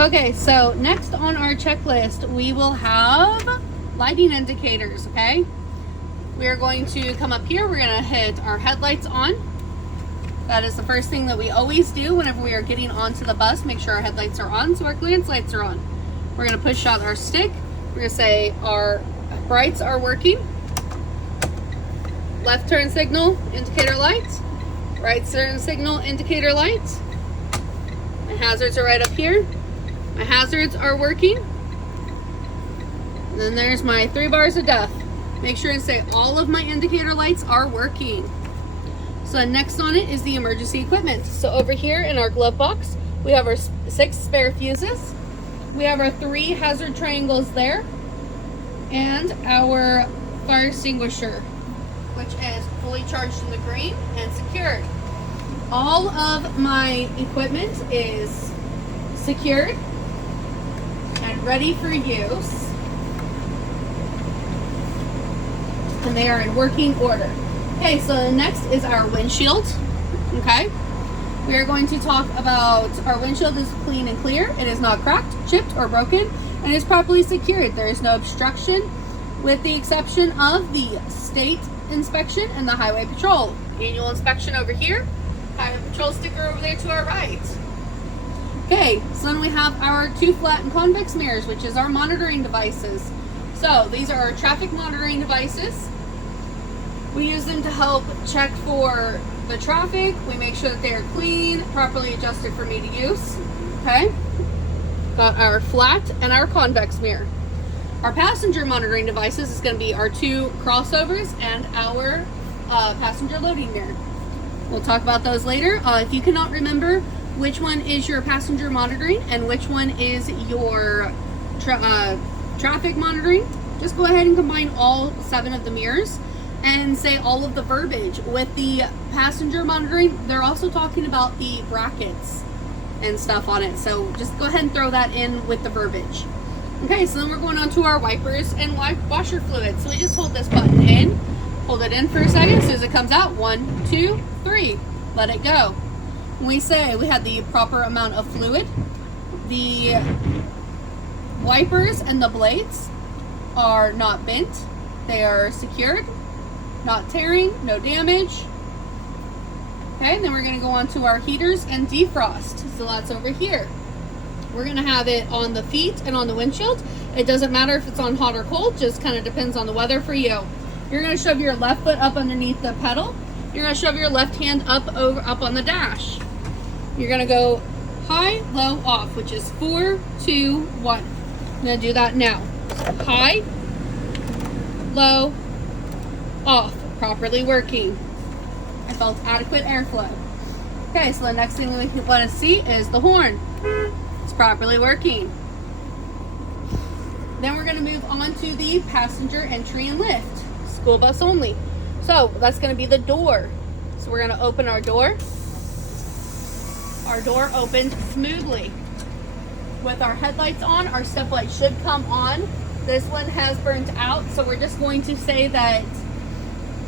Okay, so next on our checklist, we will have lighting indicators, okay? We are going to come up here, we're gonna hit our headlights on. That is the first thing that we always do whenever we are getting onto the bus. Make sure our headlights are on, so our clearance lights are on. We're gonna push out our stick. We're gonna say our brights are working. Left turn signal, indicator lights. Right turn signal, indicator lights. My hazards are right up here. My hazards are working. And then there's my 3 bars of death. Make sure and say all of my indicator lights are working. So next on it is the emergency equipment. So over here in our glove box, we have our 6 spare fuses. We have our 3 hazard triangles there. And our fire extinguisher, which is fully charged in the green and secured. All of my equipment is secured and ready for use. And they are in working order. Okay, so the next is our windshield. Okay, we are going to talk about our windshield is clean and clear. It is not cracked, chipped, or broken, and is properly secured. There is no obstruction, with the exception of the state inspection and the highway patrol. Annual inspection over here, highway patrol sticker over there to our right. Okay, so then we have our 2 flat and convex mirrors, which is our monitoring devices. So these are our traffic monitoring devices. We use them to help check for the traffic. We make sure that they are clean, properly adjusted for immediate use. Okay, got our flat and our convex mirror. Our passenger monitoring devices is going to be our 2 crossovers and our passenger loading mirror. We'll talk about those later. If you cannot remember which one is your passenger monitoring and which one is your traffic monitoring, just go ahead and combine all 7 of the mirrors and say all of the verbiage. With the passenger monitoring, they're also talking about the brackets and stuff on it, so just go ahead and throw that in with the verbiage. Okay, so then we're going on to our wipers and washer fluid. So we just hold this button in, hold it in for a second. As soon as it comes out, 1, 2, 3, let it go. When we say we had the proper amount of fluid, the wipers and the blades are not bent. They are secured, not tearing, no damage. Okay, and then we're going to go on to our heaters and defrost. So that's over here. We're going to have it on the feet and on the windshield. It doesn't matter if it's on hot or cold, just kind of depends on the weather for you. You're going to shove your left foot up underneath the pedal. You're going to shove your left hand up on the dash. You're going to go high, low, off, which is 4, 2, 1. I'm going to do that now. High, low, off, properly working. I felt adequate airflow. Okay, so the next thing we want to see is the horn. It's properly working. Then we're going to move on to the passenger entry and lift. School bus only. So that's going to be the door. So we're going to open our door. Our door opened smoothly. With our headlights on, our step light should come on. This one has burnt out, so we're just going to say that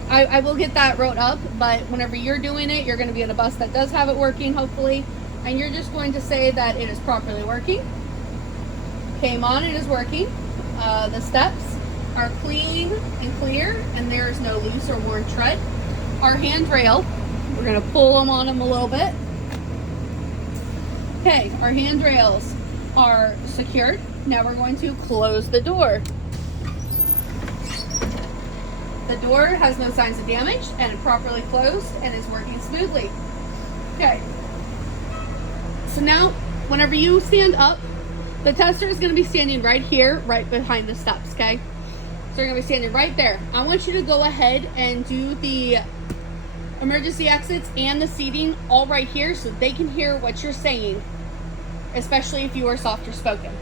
I will get that wrote up, but whenever you're doing it, you're going to be in a bus that does have it working, hopefully, and you're just going to say that it is properly working. Came on, it is working. The steps are clean and clear, and there is no loose or worn tread. Our handrail, we're going to pull them on them a little bit. Okay, our handrails are secured. Now we're going to close the door. The door has no signs of damage and it properly closed and is working smoothly. Okay. So now, whenever you stand up, the tester is going to be standing right here, right behind the steps, okay? So you're going to be standing right there. I want you to go ahead and do the emergency exits and the seating all right here so they can hear what you're saying, especially if you are softer spoken.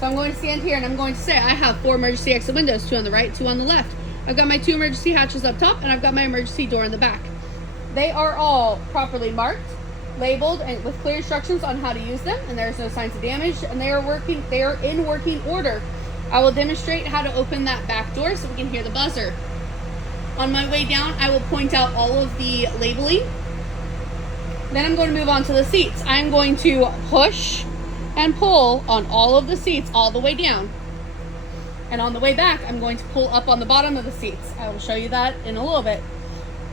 So I'm going to stand here and I'm going to say I have 4 emergency exit windows, 2 on the right, 2 on the left. I've got my 2 emergency hatches up top and I've got my emergency door in the back. They are all properly marked, labeled, and with clear instructions on how to use them, and there's no signs of damage, and they are in working order. I will demonstrate how to open that back door so we can hear the buzzer. On my way down, I will point out all of the labeling. Then I'm going to move on to the seats. I'm going to push and pull on all of the seats all the way down. And on the way back, I'm going to pull up on the bottom of the seats. I will show you that in a little bit.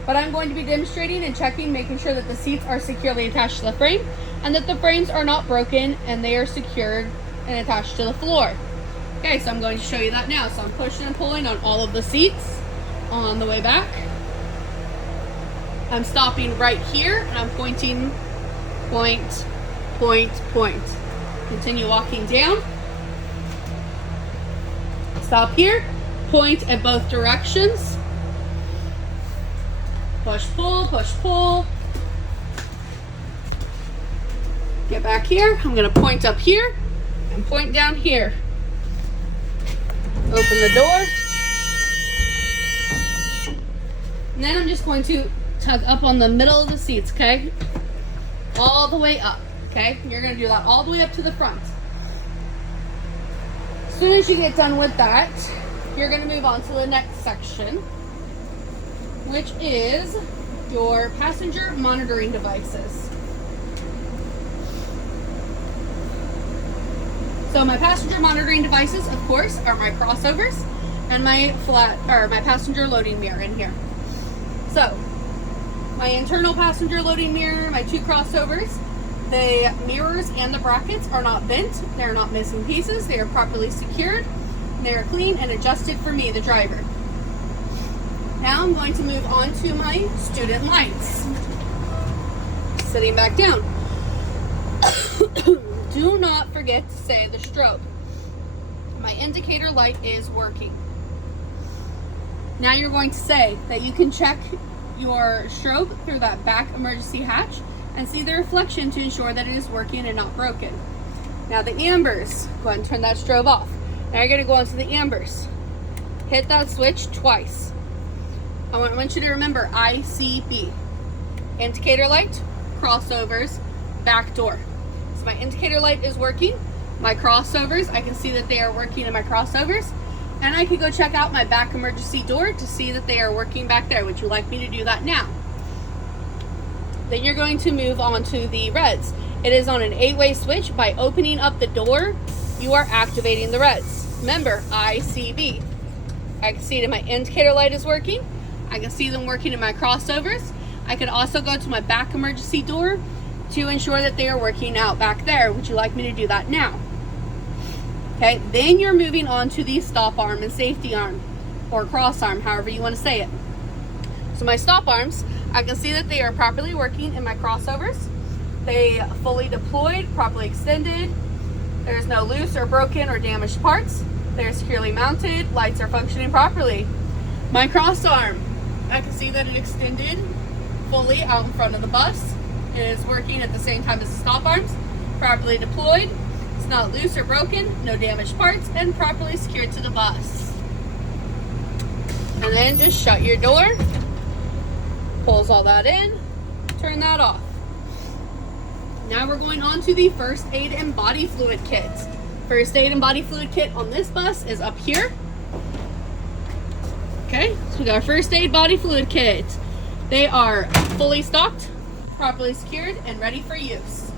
But I'm going to be demonstrating and checking, making sure that the seats are securely attached to the frame and that the frames are not broken and they are secured and attached to the floor. Okay, so I'm going to show you that now. So I'm pushing and pulling on all of the seats on the way back. I'm stopping right here and I'm pointing, point, point, point. Continue walking down. Stop here, point at both directions. Push, pull, push, pull. Get back here. I'm going to point up here and point down here. Open the door. And then I'm just going to tug up on the middle of the seats, okay? All the way up, okay? You're going to do that all the way up to the front. As soon as you get done with that, you're going to move on to the next section, which is your passenger monitoring devices. So my passenger monitoring devices, of course, are my crossovers and my passenger loading mirror in here. So my internal passenger loading mirror, my two crossovers, the mirrors and the brackets are not bent. They're not missing pieces. They are properly secured. They are clean and adjusted for me, the driver. Now I'm going to move on to my student lights. Sitting back down. Do not forget to say the strobe. My indicator light is working. Now you're going to say that you can check your strobe through that back emergency hatch and see the reflection to ensure that it is working and not broken. Now the ambers, go ahead and turn that strobe off. Now you're going to go onto the ambers. Hit that switch twice. I want you to remember ICB. Indicator light, crossovers, back door. So my indicator light is working. My crossovers, I can see that they are working in my crossovers. And I can go check out my back emergency door to see that they are working back there. Would you like me to do that now? Then you're going to move on to the reds. It is on an 8-way switch. By opening up the door, you are activating the reds. Remember, ICB. I can see that my indicator light is working. I can see them working in my crossovers. I can also go to my back emergency door to ensure that they are working out back there. Would you like me to do that now? Okay, then you're moving on to the stop arm and safety arm, or cross arm, however you want to say it. So my stop arms, I can see that they are properly working in my crossovers. They fully deployed, properly extended. There's no loose or broken or damaged parts. They're securely mounted. Lights are functioning properly. My cross arm, I can see that it extended fully out in front of the bus. It is working at the same time as the stop arms, properly deployed. It's not loose or broken, no damaged parts, and properly secured to the bus. And then just shut your door, pulls all that in, turn that off. Now we're going on to the first aid and body fluid kit. First aid and body fluid kit on this bus is up here. Okay, so we got our first aid body fluid kit. They are fully stocked, properly secured, and ready for use.